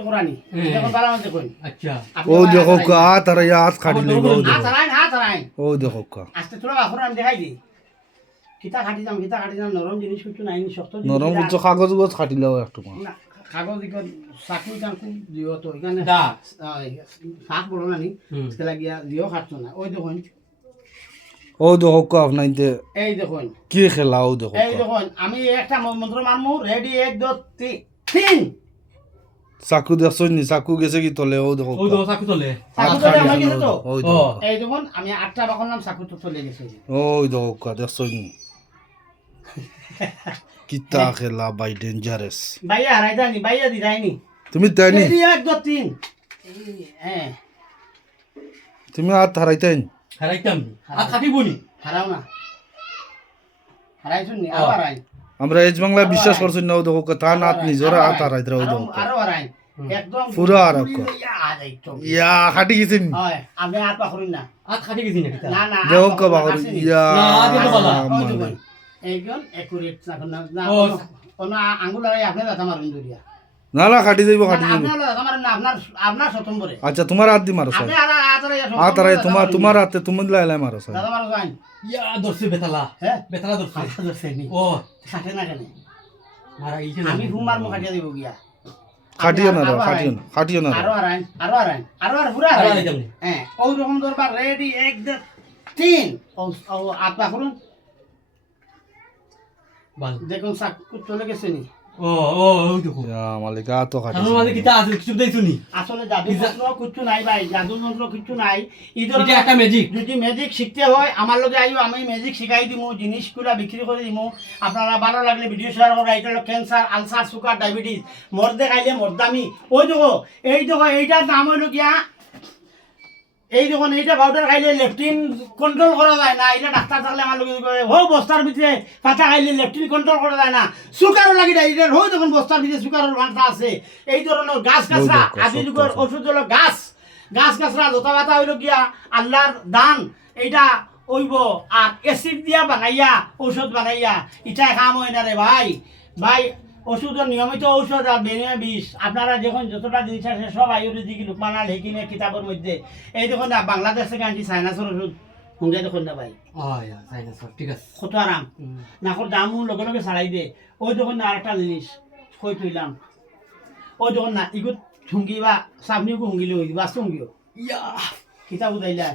তো করানি দেখুন বালা মতে কই আচ্ছা ও দেখো কা তারা হাত খাটি লইব ও না দেখো তারাই ও দেখো কা আস্তে তোরা বাখুর আমি দেখাই দিই কিতা খাটি যাম নরম জিনিস কিছু নাই শক্ত জিনিস নরম কিছু কাগজ গজ খাটি লও একটু মা না কাগজ দিকে চাকু চাকু দিও তো এখানে দা শাক বড় নানি সেটা গিয়া দিও খাটতো না ওই দেখুন ও দেখো কা আপনাইতে এই দেখুন কি খেলা ও দেখো এই দেখুন আমি একটা মন্ত্র মারমু রেডি 1 2 3 চাকু দেখছো নি চাকু গেছে কি তলে ও দেখো ওই দোসা কুতলে চাকু তো আমার গেছে তো ওই দেখো এই দেখুন আমি 8টা বাকলাম চাকু তো চলে গেছে ওই দেখো কা দেখছো নি কিতা খেলা বাই ডেঞ্জারাস ভাইয়া হারাই যায়নি ভাইয়া দি যায়নি তুমি তাই নি রেডি 1 2 3 হ্যাঁ তুমি হাত হারাইতেন হারাইতাম আর খাটিবনি হারাও না হারাইছুন নি আবার হারাই আমরা এজ বাংলা বিশ্বাস করছি না ও দেখো কা তা নাত নিজরা হাত হারাইতে ও দেখো আরো হারাই একদম পুরো হারাও কা একদম ইয়া খাটি গেছেন হয় আমি হাত পাখরুন না আর খাটি গেছি নাকি না না দেখো কা বাগর ইয়া না, আগে তো বলা। মানে এইজন একুরেট না ও। কোন আঙ্গুল লাগাই আপনি দাতা মারুন দরিয়া না না খাটি যাইব খাটি যাইব আপনার দাতা মারুন না আপনার সতম্বরে আচ্ছা তোমার হাত দি মারো আপনি স্যার আর হাত হারাই তোমার হাতে তুমি লাইলাই মারো স্যার দাদা মারো যাই ইয়া দর্শে বেতালা হ্যাঁ বেতালা দর্শে আচ্ছা দর্শনি ও খাটে না কেন মারা গেছে আমি হুমার মুখ খাটিয়া দিব গিয়া খাটিও না খাটিও না আরো আর পুরা হারাইতাম নি হ্যাঁ ওই রকম দরবার রেডি 1 2 3 ও হাত পাখরুন বাল দেখুন সাক চলে গেছে নি ও ও ওই দেখো ইয়া মালিকা তো খাটি আমার মাঝে কিতা আছে কিছু দেইছুনি আসলে জাদু মন্ত্র কিছু নাই ভাই জাদু মন্ত্র কিছু নাই এটা একটা ম্যাজিক যদি ম্যাজিক শিখতে হয় আমার লগে আইও আমি ম্যাজিক শিখাই দিমু জিনিসগুলা বিক্রি করে দিমু আপনারা ভালো লাগলে ভিডিও শেয়ার করা এটা হলো ক্যান্সার আলসার সুগার ডায়াবেটিস মর্দে খাইলে মর্দামি ওই দেখো এইটার নাম হইল গিয়া এই দেখুন এইটা পাউডার খাইলে লেফটিন কন্ট্রোল করা যায় না এটা ডাক্তার থাকলে আমার লোক হো বস্তার ভিতরে পাতা খাইলে লেফটিন কন্ট্রোল করা যায় না সুগারও লাগি যায় এটা হো দেখুন বস্তার ভিতরে সুগারের ভান্ডা আছে এই ধরনের গাছ গাছরা আদি যুগের ওষুধ হলো গাছ গাছরা লতা পাতা হইল গিয়া আল্লাহর দান এইটা ওইব আর অ্যাসিড দিয়া বানাইয়া ঔষধ বানাইয়া এটা কাম হয় না রে ভাই ওষুধের নিয়মিত ঔষধ আর বেনিয়া বিষ আপনারা যখন যতটা জিনিস আছে সব আয়ুর্বেদিক লুকমানা লেখিনে কিতাবের মধ্যে এই দেখুন না বাংলাদেশ থেকে আনছি সাইনাসের ওষুধ হুঙ্গে দেখুন না ভাই আয়া সাইনাস ঠিক আছে কত আরাম নাকর দামও লগে লগে ছাড়াই দে ওই দেখুন না আরেকটা জিনিস কই থইলাম ওই দেখুন না ইগুত হুঙ্গি বা সাবনিও হুঙ্গিলে হইব বাস হুঙ্গিও ইয়া কিতাব উদাইলা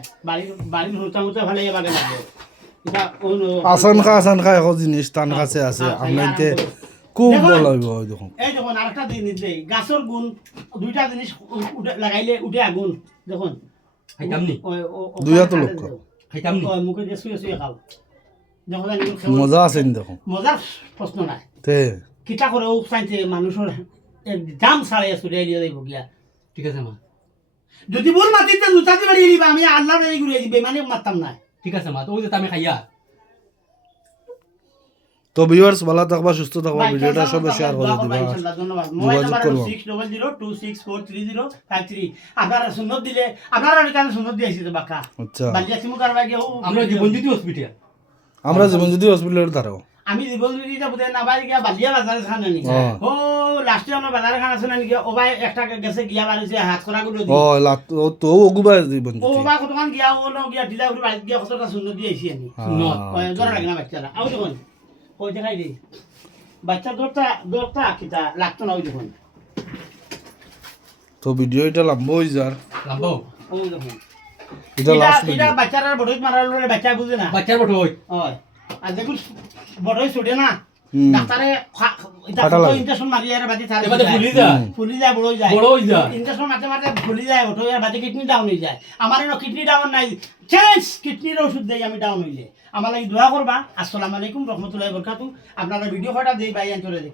বাড়ির হুতা ভালে বাগে লাগবে এটা আসান খা এখন জিনিস তান কাছে আছে আপনাইতে খুব ভালো লাগবে ওই দেখুন এই দেখুন আরেকটা জিনিস দেই গাছের গুণ দুইটা জিনিস লাগাইলে উঠে আগুন দেখুন খাইতাম নি দুই হাত লক্ষ খাইতাম নি মুখে দিয়ে শুয়ে খাও দেখুন মজা আছে নি দেখুন মজার প্রশ্ন নাই তে কিতা করে ও চাইছে মানুষের দাম ছাড়াই ছুটিয়ে দিয়ে যাইব গিয়া ঠিক আছে মা যদি ভুল মাতিতে জুতা দিয়ে বাড়িয়ে দিবা আমি আল্লাহ বাড়ি ঘুরিয়ে দিবে মানে মারতাম না ঠিক আছে মা তো ওই যে আমি খাইয়া তো ভিউয়ার্স ভালো থাকবা সুস্থ থাকবা ভিডিওটা সবাই শেয়ার করে দিবা ধন্যবাদ মোবাইল যোগাযোগ নাম্বার করবা 6002643053 আপনারা সুন্নত দিলে আপনারা এখানে সুন্নত দিয়েছি তো বাকা আচ্ছা বালিয়া সিমু কারবা গিয়ে আমরা জীবনজ্যোতি হসপিটাল আমরা জীবন যদি হসপিটালের ধারাও আমি জীবন দিতে বুঝে না বাড়ি গিয়া বালিয়া বাজারে খানে নি ও লাস্টে আমরা বাজারে খানা শুনে নি ও ভাই একটা গেছে গিয়া বাড়িছে হাত করা গুলো ও তো ওগুবা জীবন ও বা কতক্ষণ গিয়া ও ন গিয়া দিলা উড়ি বাড়ি গিয়া কতটা সুন্নত দিয়েছি আমি জোরা লাগে না বাচ্চারা আউ দেখুন ওই দেখাই দি বাচ্চা দৌড়টা কিতা লাগতো না ওই দেখুন তো ভিডিও এটা লম্বা হয়ে যার লাম্বো ও দেখুন এটা লাস্ট এটা ভিডিও বাচ্চারা বড়ই মারার লরে বাচ্চা বুঝে না বাচ্চার বটো ওই হয় আর দেখুন বড়ই ছুটে না ডাক্তারে এটা ফাটা লাগে। ইনজেকশন মারি আর বাদি ছাড়ে এবারে ফুলি যায় বড়ই যায় বড় হয়ে যায় ইনজেকশন মারতে ফুলি যায় ওঠো আর বাদি কিডনি ডাউন হয়ে যায় আমার এনো কিডনি ডাউন নাই চ্যালেঞ্জ কিডনির ওষুধ দেই আমি ডাউন হইলে আমার লাগি দোয়া করবা আসসালামু আলাইকুম রহমতুল্লাহি ওয়া বারাকাতুহু আপনারা ভিডিও কটা দেই ভাই আন্তরে